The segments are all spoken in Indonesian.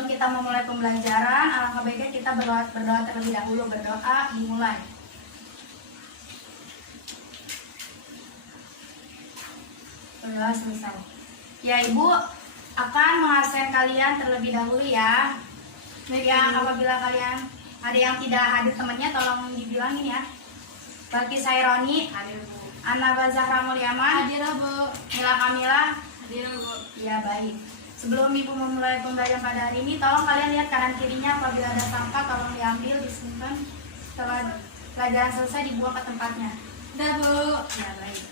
sebelum kita memulai pembelajaran, alangkah baiknya kita berdoa terlebih dahulu. Berdoa dimulai. Berdoa selesai. Ya, Ibu akan mengasih kalian terlebih dahulu ya. Yang apabila kalian ada yang tidak hadir temannya, tolong dibilangin ya. Balkis Saironi, hadir Bu. Anna Zahra Mulyaman, hadir Bu. Mila Kamila, hadir Bu. Ya, baik. Sebelum Ibu memulai pembelajaran pada hari ini, tolong kalian lihat kanan kirinya. Apabila ada sampah, tolong diambil, disimpan. Setelah pelajaran selesai, dibuang ke tempatnya. Sudah Bu. Ya, baik.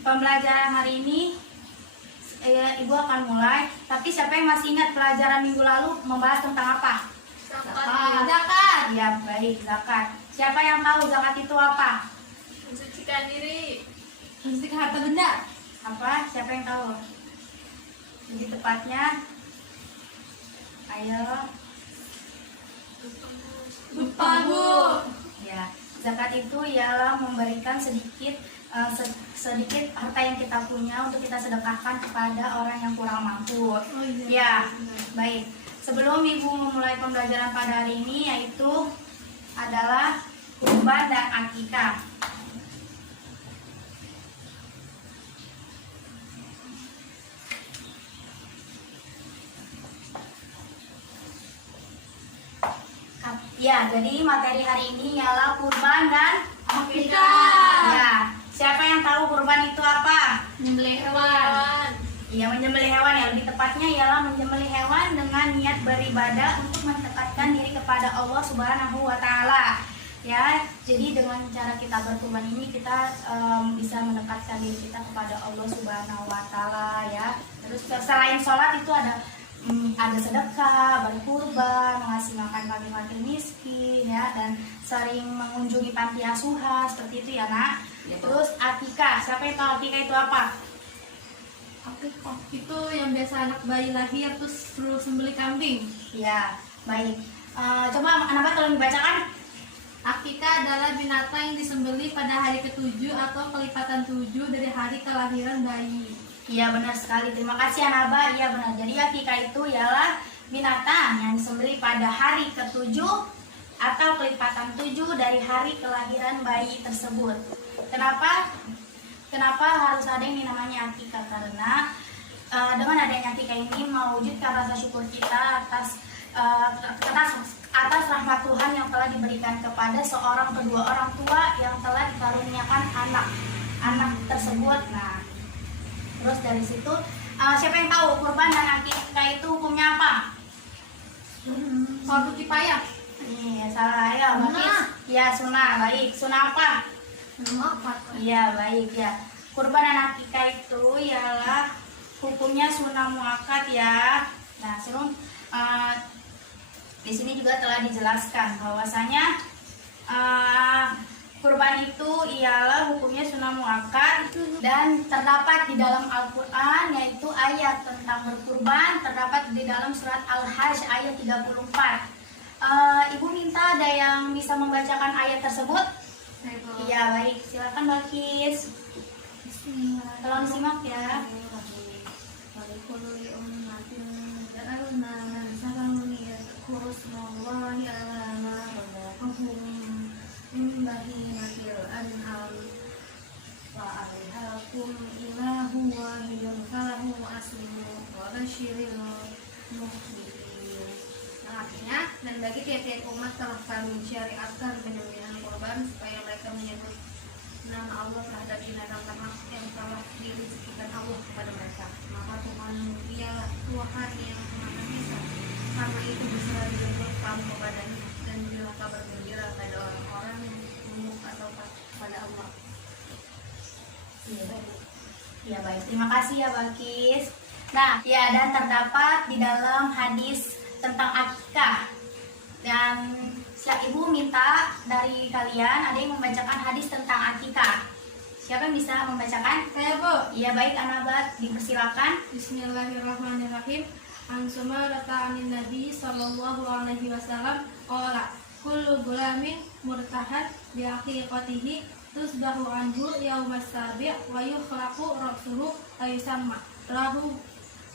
Pembelajaran hari ini Ibu akan mulai. Tapi siapa yang masih ingat pelajaran minggu lalu membahas tentang apa? Zakat. Ya, baik, zakat. Siapa yang tahu zakat itu apa? Mensucikan diri. Mensucikan harta benda. Apa? Siapa yang tahu? Lebih tepatnya, ayo. Lupa Bu. Ya, zakat itu ialah memberikan sedikit harta yang kita punya untuk kita sedekahkan kepada orang yang kurang mampu. Ya, baik. Sebelum Ibu memulai pembelajaran pada hari ini, yaitu adalah kurban dan akikah. Ya, jadi materi hari ini ialah kurban dan akikah. Ya, siapa yang tahu kurban itu apa? Menyembelih hewan. Iya, menyembelih hewan ya. Lebih tepatnya ialah menyembelih hewan dengan niat beribadah untuk mendekatkan diri kepada Allah Subhanahu wa Ta'ala. Ya, jadi dengan cara kita berkurban ini kita bisa mendekatkan diri kita kepada Allah Subhanahu wa Ta'ala ya. Terus selain sholat itu ada sedekah, berkurban, mengasih makan fakir miskin ya, dan sering mengunjungi panti asuhan seperti itu ya Nak. Ya, terus akikah, siapa yang tahu akikah itu apa? Akikah itu yang biasa anak bayi lahir terus suruh sembelih kambing. Ya, baik. Coba anak tolong dibacakan. Akikah adalah binatang yang disembelih pada hari ke-7 atau kelipatan 7 dari hari kelahiran bayi. Iya, benar sekali. Terima kasih Anaba. Iya benar. Jadi akikah itu ialah binatang yang disembelih pada hari ke-7 atau kelipatan 7 dari hari kelahiran bayi tersebut. Kenapa harus ada yang namanya akikah? Karena dengan adanya akikah ini mewujudkan rasa syukur kita atas rahmat Tuhan yang telah diberikan kepada seorang kedua orang tua yang telah dikaruniakan anak tersebut. Nah, terus dari situ siapa yang tahu kurban dan akikah itu hukumnya apa? Fardu kifayah. Iya, salah ya, Bakis. Ya, sunnah. Baik, sunnah apa? Iya, baik ya. Kurban dan akikah itu ialah hukumnya sunnah muakkad ya. Nah, di sini juga telah dijelaskan bahwasanya kurban itu ialah hukumnya sunnah muakkad dan terdapat di dalam Al-Quran, yaitu ayat tentang berkurban terdapat di dalam surat Al-Hajj ayat 34. Ibu minta ada yang bisa membacakan ayat tersebut? Iya, baik, silakan Balkis. Tolong disimak ya. Artinya, dan bagi tiap-tiap umat telah kami syariatkan penyembelihan kurban supaya mereka menyebut nama Allah terhadap binatang ternak yang telah dirizkikan Allah kepada mereka. Maka Tuhan dialah Tuhan yang maha bisa. Karena itu bisa disebut kamu kepadanya dan berilah kabar gembira pada orang-orang yang menunggu atau pada Allah. Ya, baik. Terima kasih ya Balkis. Nah, ya, dan terdapat di dalam hadis tentang akikah. Dan Ibu minta dari kalian ada yang membacakan hadis tentang akikah. Siapa yang bisa membacakan? Saya Bu. Iya, baik, Anabat, dipersilakan. Bismillahirrahmanirrahim. Ansuma data anin Nabi sallallahu alaihi wasallam qala kullu gulamin murtahat bi aqiqatihi tusbahu anhu yaumas sabi' wa yukhlaqu rasuhu ayusamma rahu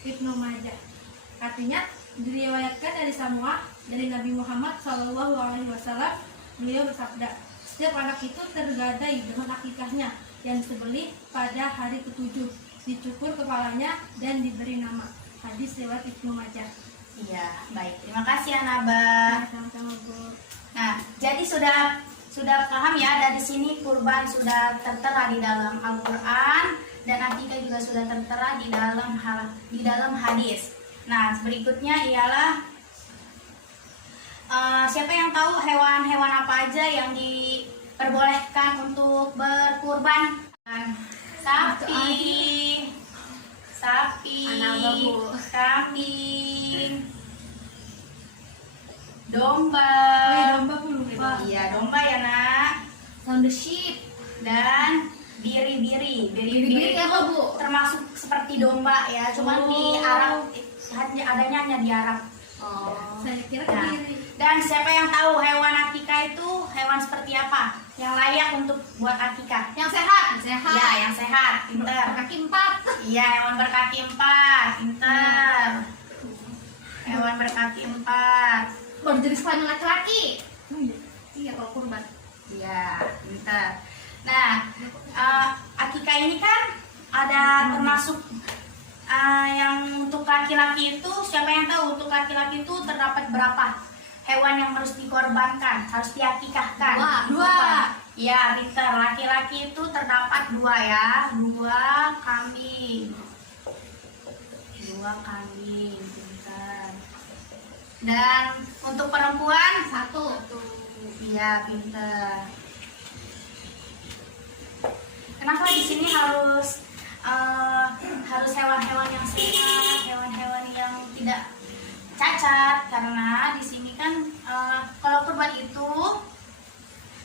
Ibnu Majah. Artinya diriwayatkan dari Samua dari Nabi Muhammad SAW, beliau bersabda, setiap anak itu tergadai dengan akikahnya yang disembelih pada hari ke-7, dicukur kepalanya dan diberi nama. Hadis riwayat Ibnu Majah. Iya, baik. Terima kasih Anaba. Sama-sama, Bu. Nah, jadi sudah paham ya, dari sini kurban sudah tertera di dalam Al-Qur'an dan akikah juga sudah tertera di dalam hadis. Nah, berikutnya ialah siapa yang tahu hewan-hewan apa aja yang diperbolehkan untuk berkurban? Sapi, Anaba, Bu. kambing, domba. Domba aku lupa. Iya, domba ya nak. Sound the sheep. Dan biri-biri. Biri-biri itu apa, Bu? termasuk seperti domba ya, cuman di Arab adanya di Arab. Saya kira Nah, diri. dan siapa yang tahu hewan akikah itu hewan seperti apa yang layak untuk buat akikah? Yang sehat. Ya, yang sehat, pinter. Kaki 4. Iya, hewan berkaki 4, pinter. Hewan berkaki 4. Berjenis kelamin laki-laki. Iya, kalau kurban. Iya, pinter. Nah, akikah ini kan ada termasuk yang untuk laki-laki itu, siapa yang tahu untuk laki-laki itu terdapat berapa hewan yang harus dikorbankan, harus diakikahkan? Dua. Ya, pinter. Laki-laki itu terdapat 2 ya, 2 kambing. 2 kambing, pinter. Dan untuk perempuan 1. iya, pinter. Kenapa di sini harus hewan-hewan yang sehat, hewan-hewan yang tidak cacat? Karena di sini kan kalau kurban itu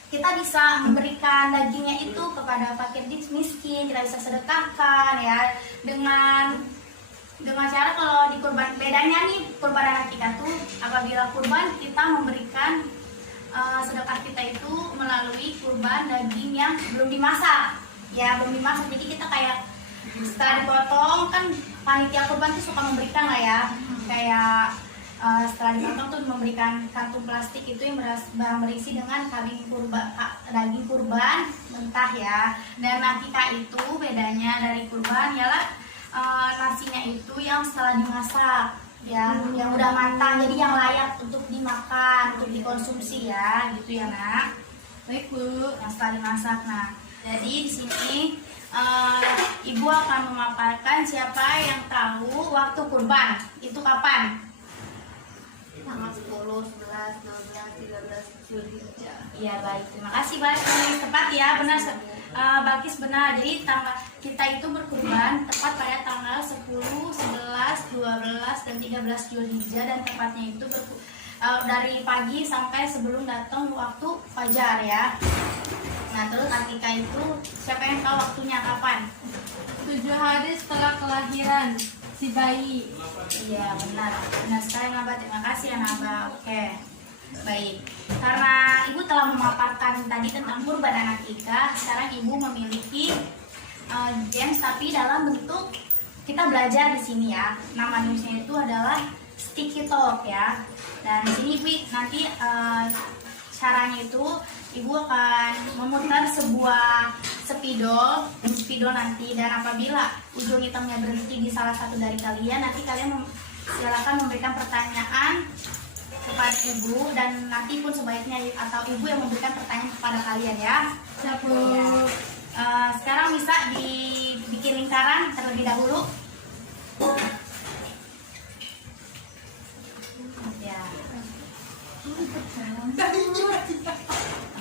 kita bisa memberikan dagingnya itu kepada fakir miskin, kita bisa sedekahkan ya dengan cara kalau di kurban. Bedanya nih kurban anak kita tuh, apabila kurban kita memberikan sedekah kita itu melalui kurban daging yang belum dimasak ya, belum dimasak. Jadi kita kayak setelah dipotong kan panitia kurban tuh suka memberikan lah ya, kayak setelah dipotong tuh memberikan kantung plastik itu yang berisi dengan daging kurban mentah ya. Dan akikah itu bedanya dari kurban ialah nasinya itu yang setelah dimasak ya, yang udah matang, jadi yang layak untuk dimakan, untuk dikonsumsi ya, gitu ya nak. Baik, Bu. Yang setelah dimasak. Nah, jadi di sini ibu akan memaparkan siapa yang tahu waktu kurban itu kapan. Tanggal 10, 11, 12, 13 Zulhijjah. Iya, baik, terima kasih Balkis, tepat ya, benar Balkis, benar. Jadi tanggal kita itu berkurban tepat pada tanggal 10, 11, 12 dan 13 Zulhijjah, dan tepatnya itu dari pagi sampai sebelum datang waktu fajar ya. Nah, terus akikah itu siapa yang tahu waktunya kapan? 7 hari setelah kelahiran si bayi. Iya, benar sekali Naba, terima kasih ya Naba. Oke, baik, karena ibu telah memaparkan tadi tentang kurban dan akikah, sekarang ibu memiliki games tapi dalam bentuk kita belajar di sini ya. Nama gamesnya itu adalah sticky talk ya. Dan di sini ibu nanti caranya itu ibu akan memutar sebuah spidol nanti, dan apabila ujung hitamnya berhenti di salah satu dari kalian, nanti kalian silakan memberikan pertanyaan kepada ibu, dan nanti pun sebaiknya atau ibu yang memberikan pertanyaan kepada kalian ya. Siap, Bu. Sekarang bisa dibikin lingkaran terlebih dahulu. Ya.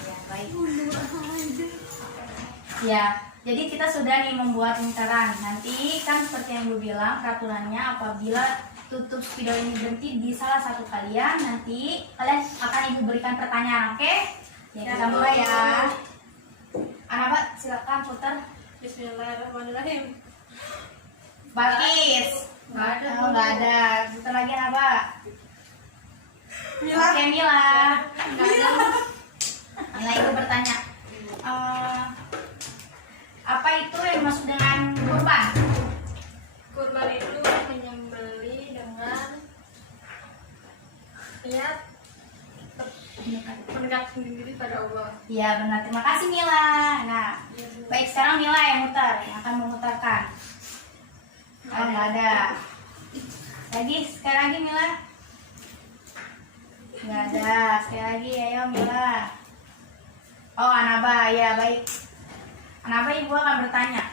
Ya, baik. Ya, jadi kita sudah nih membuat lingkaran. Nanti kan seperti yang Ibu bilang, peraturannya apabila tutup spidol ini berhenti di salah satu kalian, nanti kalian akan Ibu berikan pertanyaan, oke? Ya, kita mulai ya. Anaba, silakan putar. Bismillahirrahmanirrahim. Balkis. Nggak ada, Bu. Nggak ada. Putar lagi Anaba. Oke, Mila. Mila, Ibu bertanya. Apa itu yang dimaksud dengan kurban? Kurban itu menyembelih dengan niat mendekatkan diri pada Allah. Iya benar, terima kasih Mila. Nah, baik sekarang Mila yang muter, yang akan memutarkan. Oh nggak ada. Sekali lagi Mila. Nggak ada. Sekali lagi, ayo Mila. Oh Anaba, ya baik. Anaba ibu akan bertanya.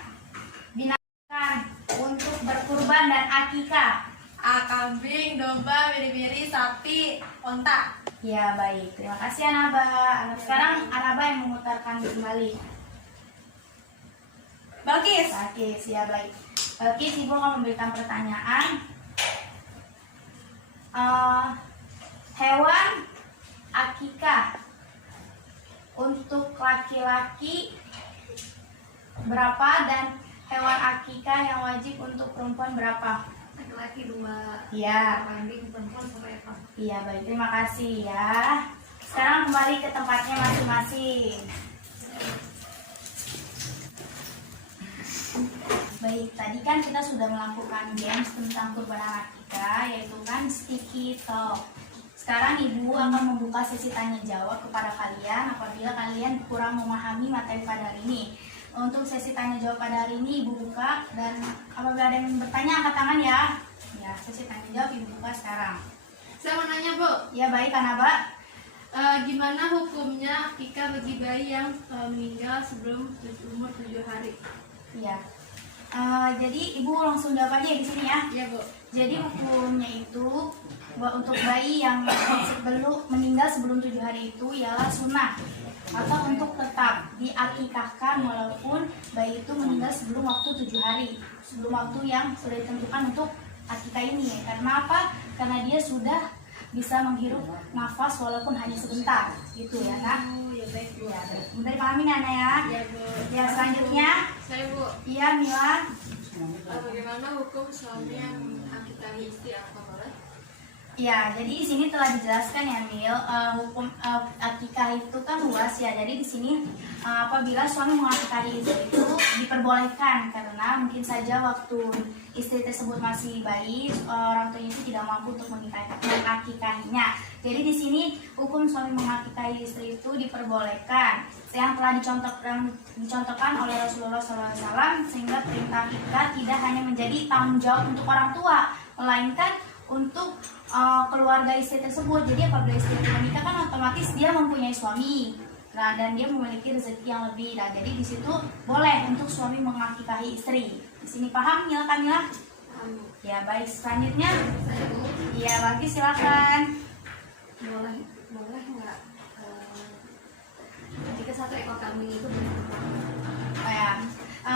Binatang untuk berkurban dan akikah. Kambing, domba, biri-biri, sapi, onta. Ya baik, terima kasih Anaba. Sekarang Anaba yang memutarkan kembali. Balkis. Balkis, ya baik. Balkis, ibu akan memberikan pertanyaan. Hewan akikah untuk laki-laki berapa dan hewan akikah yang wajib untuk perempuan berapa? Laki-laki 2, Iya. kambing, perempuan 1 ekor. Iya baik, terima kasih ya. Sekarang kembali ke tempatnya masing-masing. Baik, tadi kan kita sudah melakukan games tentang kurban akikah, yaitu kan sticky talk. Sekarang ibu akan membuka sesi tanya jawab kepada kalian apabila kalian kurang memahami materi pada hari ini. Untuk sesi tanya jawab pada hari ini ibu buka, dan apabila ada yang bertanya angkat tangan ya. Ya, sesi tanya jawab ibu buka sekarang. Saya mau nanya, Bu. Ya baik, Anaba. Gimana hukumnya akikah bagi bayi yang meninggal sebelum umur 7 hari? Iya. Jadi ibu langsung jawab aja di sini ya. Iya, Bu. Jadi hukumnya itu untuk bayi yang meninggal sebelum 7 hari itu ialah sunnah atau untuk tetap diakikahkan walaupun bayi itu meninggal sebelum waktu 7 hari, sebelum waktu yang sudah ditentukan untuk akikah ini. Karena apa? Karena dia sudah bisa menghirup nafas walaupun hanya sebentar, gitu ya, Nak. Ya baik, Bu. Ya, mudah dipahami Nana ya. Iya, Bu. Ya, selanjutnya, Saya, Bu. iya Mila. Bagaimana hukum suami yang mengakikahi istri, apa boleh? Ya, jadi di sini telah dijelaskan ya Mil, hukum akikah itu kan luas ya. Jadi di sini apabila suami mengakikahi istri itu diperbolehkan karena mungkin saja waktu istri tersebut masih bayi, orang tuanya itu tidak mampu untuk mengakikahinya. Jadi di sini hukum suami mengakikahi istri itu diperbolehkan yang telah dicontohkan oleh Rasulullah SAW, sehingga perintah akikah tidak hanya menjadi tanggung jawab untuk orang tua, melainkan untuk keluarga istri tersebut. Jadi apabila istri menikah kan otomatis dia mempunyai suami, nah dan dia memiliki rezeki yang lebih. Nah jadi di situ boleh untuk suami mengakikahi istri. Di sini paham ya Kamila? Ya baik, selanjutnya. Ya bagi silakan. Boleh nggak jika 1 ekor kambing itu Oh ya,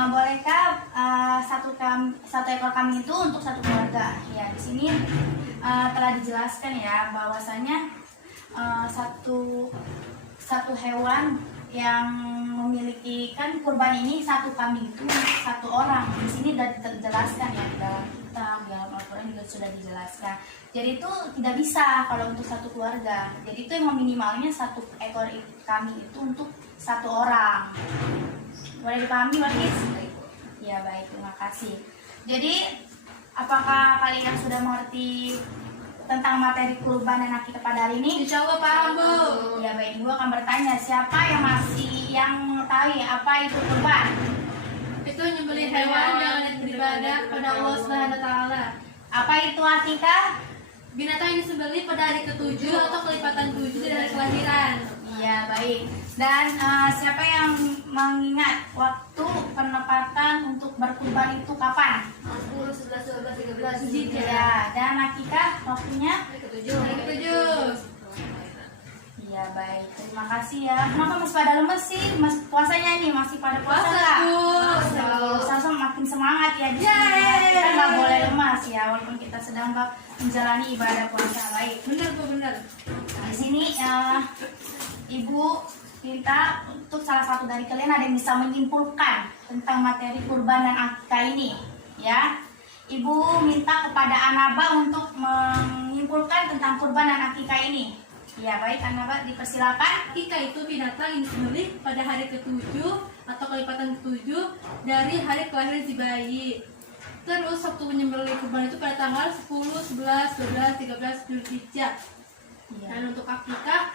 bolehkah satu ekor kambing itu untuk satu keluarga? Ya di sini telah dijelaskan ya bahwasanya satu hewan yang memiliki kan kurban ini satu kambing itu satu orang. Di sini sudah terjelaskan ya di dalam kitab, di dalam Al-Quran juga sudah dijelaskan. Jadi itu tidak bisa kalau untuk satu keluarga. Jadi itu yang minimalnya satu ekor kambing itu untuk satu orang. Boleh dipahami, Markis? Ya baik, terima kasih. Jadi apakah kalian sudah mengerti tentang materi kurban dan akikah pada hari ini? Insya Allah paham, Bu. Ya baik, Ibu akan bertanya siapa yang mengetahui apa itu kurban? Itu nyembelih hewan dengan niat beribadah kepada Allah Subhanahu wa taala. Apa itu akikah? Binatang yang disembelih pada hari ke-7 atau kelipatan 7 dari hari kelahiran. Iya baik. Dan siapa yang mengingat waktu penempatan untuk berkurban itu kapan? 10, 11, 12, 13 Zulhijjah. Ya, dan akikah waktunya? Hari ke-7. Hari ke-7. Iya baik, terima kasih ya. Kenapa masih pada lemes sih? Puasanya nih masih pada puasa Puasa, nggak? Bu. Sama makin semangat ya di sini. Yeay. Kita nggak boleh lemas ya, walaupun kita sedang menjalani ibadah puasa. Baik. Benar, Bu, benar. Di sini Ibu minta untuk salah satu dari kalian ada yang bisa menyimpulkan tentang materi kurban dan akikah ini, ya. Ibu minta kepada Anaba untuk menyimpulkan tentang kurban dan akikah ini. Ya baik, Anaba dipersilakan. Akikah itu binatang yang disembelih pada hari ke-7 atau kelipatan ke-7 dari hari kelahiran si bayi. Terus waktu menyembelih kurban itu pada tanggal 10, 11, 12, 13 Zulhijjah. Iya. Dan untuk akikah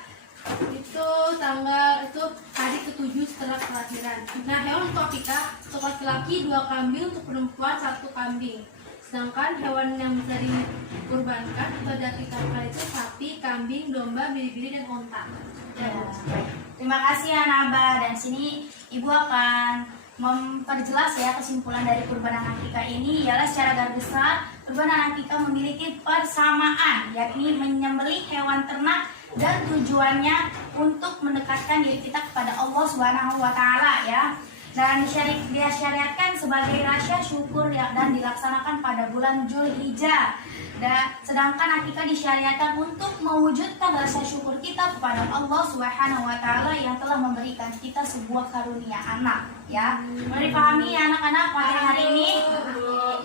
itu tanggal itu hari ke-7 setelah kelahiran. Nah, hewan untuk akikah untuk laki-laki 2 kambing, untuk perempuan 1 kambing. Sedangkan hewan yang bisa dikurbankan atau diakikahkan itu sapi, kambing, domba, biri-biri, dan onta. Ya, baik. Terima kasih ya Naba, dan sini Ibu akan memperjelas ya kesimpulan dari kurbanan akikah ini ialah secara garis besar kurbanan akikah memiliki persamaan, yakni menyembelih hewan ternak dan tujuannya untuk mendekatkan diri kita kepada Allah Subhanahu wa taala ya. Dan disyariatkan sebagai rasa syukur dan dilaksanakan pada bulan Zulhijjah. Dan sedangkan akikah disyariatkan untuk mewujudkan rasa syukur kita kepada Allah Subhanahu wa taala yang telah memberikan kita sebuah karunia anak ya. Boleh dipahami ya anak-anak materi hari ini?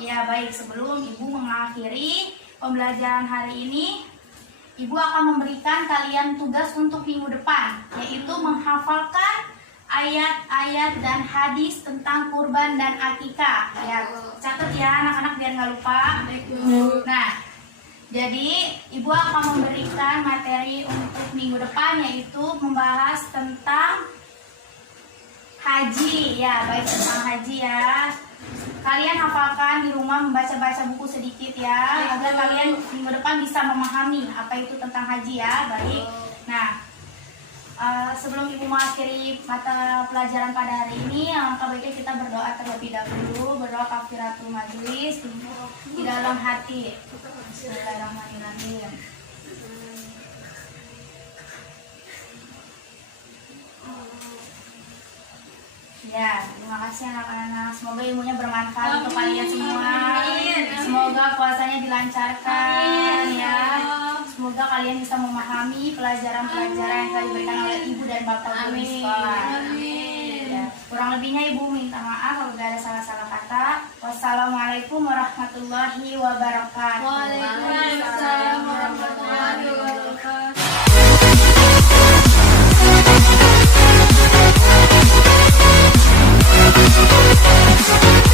Ya, baik, sebelum Ibu mengakhiri pembelajaran hari ini, Ibu akan memberikan kalian tugas untuk minggu depan, yaitu menghafalkan ayat-ayat dan hadis tentang kurban dan akikah. Ya, catat ya anak-anak biar nggak lupa. Nah, jadi Ibu akan memberikan materi untuk minggu depan, yaitu membahas tentang haji. Ya, baik, tentang haji ya. Kalian hafalkan di rumah, membaca-baca buku sedikit ya, agar kalian minggu depan bisa memahami apa itu tentang haji ya. Baik. Nah, sebelum Ibu mengakhiri mata pelajaran pada hari ini, alangkah baiknya kita berdoa terlebih dahulu, berdoa kafiratul majlis di dalam hati. Bismillahirrahmanirrahim. Ya, terima kasih anak-anak. Semoga ilmunya bermanfaat untuk kalian semua. Semoga puasanya dilancarkan ya. Semoga kalian bisa memahami pelajaran-pelajaran yang telah diberikan oleh ibu dan bapak guru di sekolah. Ya, kurang lebihnya Ibu minta maaf apabila ada salah-salah kata. Wassalamualaikum warahmatullahi wabarakatuh. Waalaikumsalam warahmatullahi wabarakatuh.